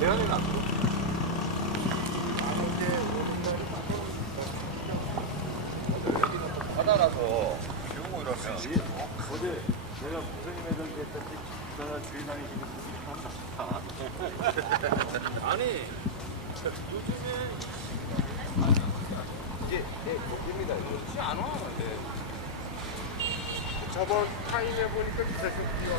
대안이 나. 바다라서 비 오고 이러면 어제 내가 고생이 매달게 했더니 내가 주인장이 지금 아니 요즘에 이게 네, 목입니다. 그렇지 않아. 네. 저번 타임에 보니까 기사님 뛰어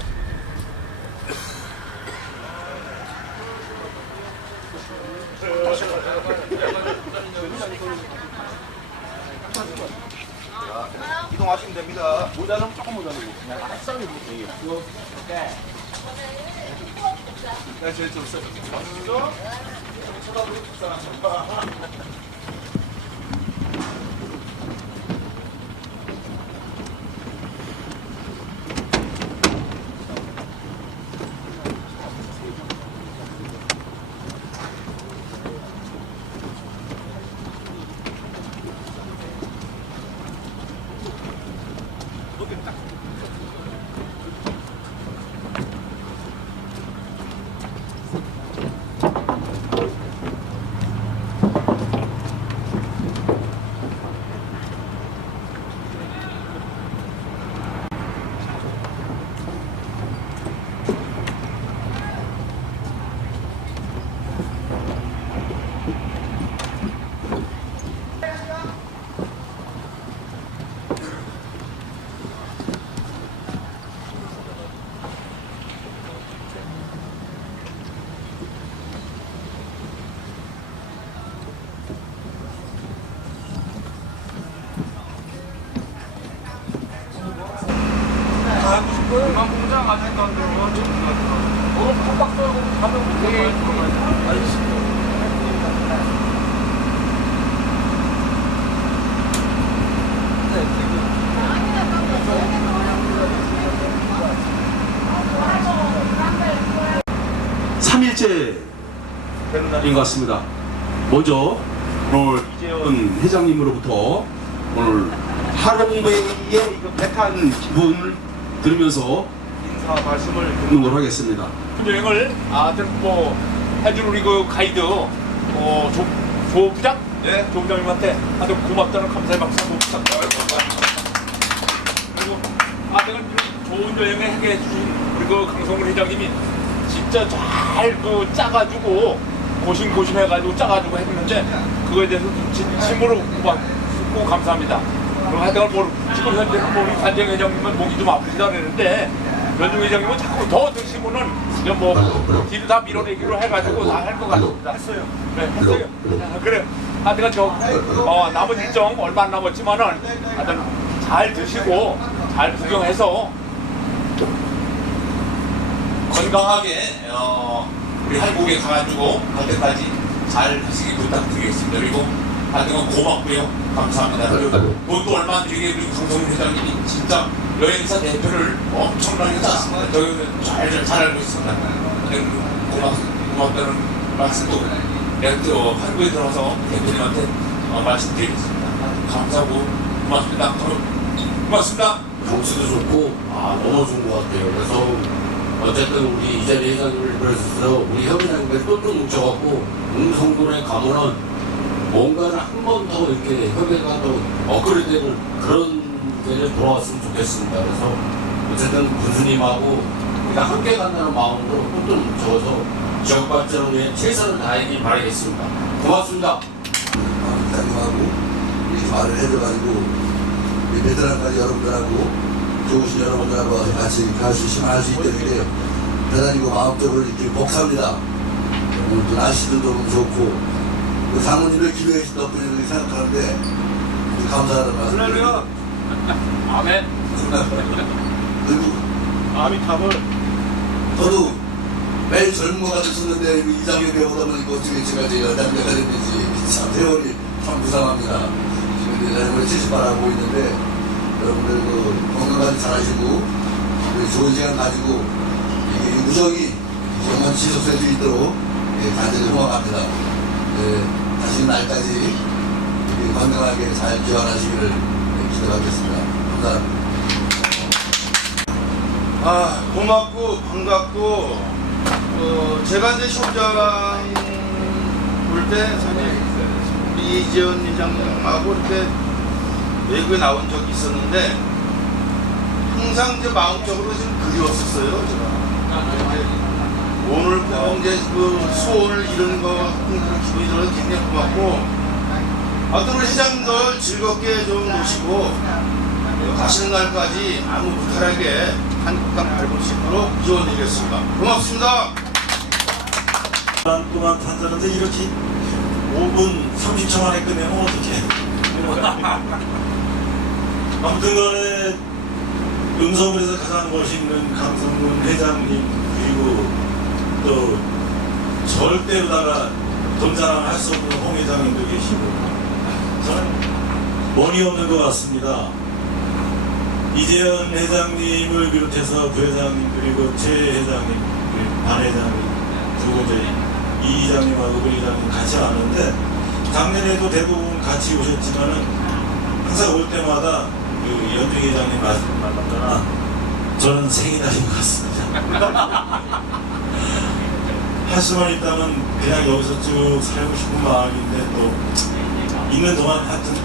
이동하시면 됩니다. 모자는 조금 모자르고 그냥 햇살이 이게 그거 네, 제일 좀 써. 맞죠? 쳐다보고 불쌍하죠. 안 들어가. 어, 팍팍 썰고 가면 못해. 삼일째 인 것 같습니다. 먼저 오늘 이재현 회장님으로부터 오늘 이거 배탄 기분을 들으면서 인사 말씀을 듣는 걸 하겠습니다. 여행을 아들 뭐 해줄 우리 그 가이드 어, 조, 조 부장? 네. 조 부장님한테 아주 고맙다는 감사의 박수 한번 부탁드립니다. 그리고 아들을 이런 좋은 여행을 하게 해주신 우리 그 강성훈 회장님이 진짜 잘 그 짜가지고 고심고심 해가지고 짜가지고 했는데 그거에 대해서 진심으로 고맙고 감사합니다. 그리고 하여튼 뭐 지금 현재 뭐 우리 관정 회장님은 목이 좀 아프시다 그랬는데 연중 회장님은 자꾸 더 드시면은 이제 뭐 뒤로 다 밀어내기로 해가지고 다 할 것 같습니다. 했어요. 네, 했어요. 아, 그래. 하여튼 저 어, 남은 일정 얼마 안 남았지만은 하여튼 잘 드시고 잘 구경해서 건강하게 어, 우리 한국에 가가지고 갈 때까지 잘 하시기 부탁드리겠습니다. 그리고 하여튼 고맙고요. 감사합니다. 그리고 돈도 얼마 안 들게 우리 강성훈 회장님이 진짜 여행사 대표를 엄청나게 짰습니다. 저희는 잘, 잘 알고 있습니다. 하여튼 고맙, 고맙다는 말씀도 내가 또 한국에 들어와서 대표님한테 어, 말씀드리겠습니다. 감사하고 고맙습니다. 고맙습니다. 정치도 좋고 아 너무 좋은 것 같아요. 그래서 어쨌든 우리 이자리 회장님을 비롯해서 우리 협의장님을 똘똘 뭉쳐갖고 응성군에 가면은 뭔가를 한 번 더 이렇게 협의가 더 업그레이드되는 그런 데를 돌아왔으면 좋겠습니다. 그래서 어쨌든 군수님하고 우리가 함께 간다는 마음으로 똘똘 뭉쳐서 지역 발전을 위해 최선을 다하기 바라겠습니다. 고맙습니다. 이렇게 말을 해줘가지고 베테랑까지 여러분들하고 좋으신 여러분들하고 같이 이렇게 할수 있으면 할수 있다는 게 대단히 그 마음적으로 이렇게 복사합니다. 오늘 또 날씨도 너무 좋고 그 장모님의 기회에 덕분에 생각하는데 감사하다는 말씀 드립니다. 아멘. 그리고 아미탑을 저도 매일 젊은 것 같이 썼는데 이장에 배우다 보니까 어떻게 제가 이제 연장대가 됐는지 참 세월이 참 무상합니다. 지금 이제 나이가 70발 하고 있는데 여러분들 그 건강까지 잘 하시고 우리 좋은 시간 가지고 이게 무정이 영원 지속될 수 있도록 예, 간절히 소망합니다. 예, 다시 날까지 건강하게 잘 기원하시기를 예, 기대하겠습니다. 감사합니다. 아 고맙고 반갑고 어, 제가 이제 시험장 볼때 사실 우리 이재현 이장하고 이렇게 외국에 나온 적이 있었는데 항상 이제 마음적으로 좀 그리웠었어요. 제가. 오늘 꼭 이제 그것 같은 그런 기분이 들어서 굉장히 고맙고 우리 회장님들 즐겁게 좀 노시고 가시는 날까지 아무 무탈하게 한국당 밟을 수 있도록 지원드리겠습니다. 고맙습니다. 동안 탄다는데 이렇게 5분 30초 만에 끝내면 어떡해 아무튼 간에 음성을에서 가장 멋있는 강성문 회장님 그리고 또 절대로다가 돈 자랑할 수 없는 홍 회장님도 계시고 저는 머리 없는 것 같습니다 이재현 회장님을 비롯해서 그 회장님 그리고 최 회장님 반 회장님 그리고 이제 이 이장님하고 그 이장님 같이 왔는데 작년에도 대부분 같이 오셨지만은 항상 올 때마다 그 연평 회장님 말씀 만났거나 저는 생이 나신 것 같습니다. 할 수만 있다면 그냥 여기서 쭉 살고 싶은 마음인데 또 있는 동안 하여튼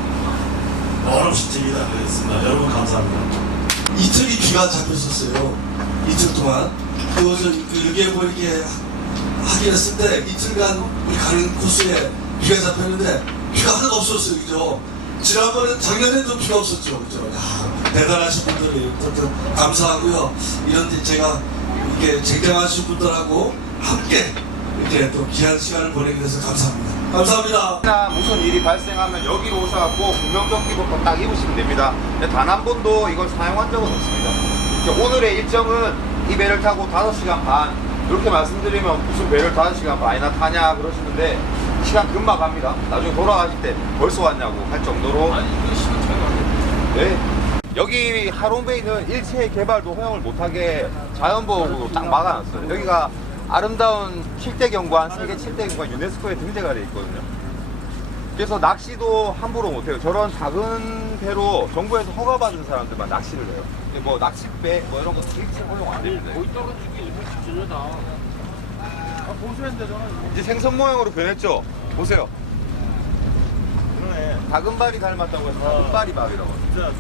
멀없이 즐기다 하겠습니다. 여러분 감사합니다. 이틀이 비가 잡혔었어요. 이틀 동안. 그것을 그 일기예보 이렇게 하긴 했을 때 이틀간 우리 가는 코스에 비가 잡혔는데 비가 하나가 없었어요. 그죠? 지난번에 작년에도 비가 없었죠. 그죠? 야, 대단하신 분들이 어쨌든 감사하고요. 이런 데 제가 이렇게 쟁쟁하신 분들하고 함께 이렇게 또 귀한 시간을 보내게 돼서 감사합니다. 감사합니다. 나 무슨 일이 발생하면 여기로 오셔갖고 구명조끼부터 딱 입으시면 됩니다. 단 한 번도 이걸 사용한 적은 없습니다. 오늘의 일정은 이 배를 타고 5시간 반 이렇게 말씀드리면 무슨 배를 5시간 반이나 타냐 그러시는데 시간 금방 갑니다. 나중에 돌아가실 때 벌써 왔냐고 할 정도로 아니 이거 시간 차이가 안. 네. 여기 하롱베이는 일체 개발도 허용을 못하게 자연보호로 딱 막아놨어요. 여기가 아름다운 7대 경관, 세계 7대 경관 유네스코에 등재가 돼 있거든요. 그래서 낚시도 함부로 못해요. 저런 작은 배로 정부에서 허가받은 사람들만 낚시를 해요. 근데 뭐 낚싯배 뭐 이런 거 일체 허용 안 됩니다. 거기 떨어지기 일본 직전이다. 아 보수해야 되잖아. 이제 생선 모양으로 변했죠? 보세요. 그러네. 다금바리 닮았다고 해서 다금바리 밥이라고. 진짜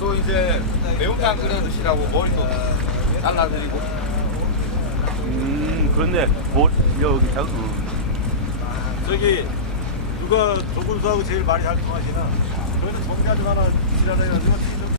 또 이제 매운탕 끓여 드시라고 머리도 잘라드리고. 음 그렇네. 뭐 여기 자꾸. 저기 누가 조군수하고 제일 많이 잘 통하시나? 그래도 정자 좀 하나 지나다녀가지고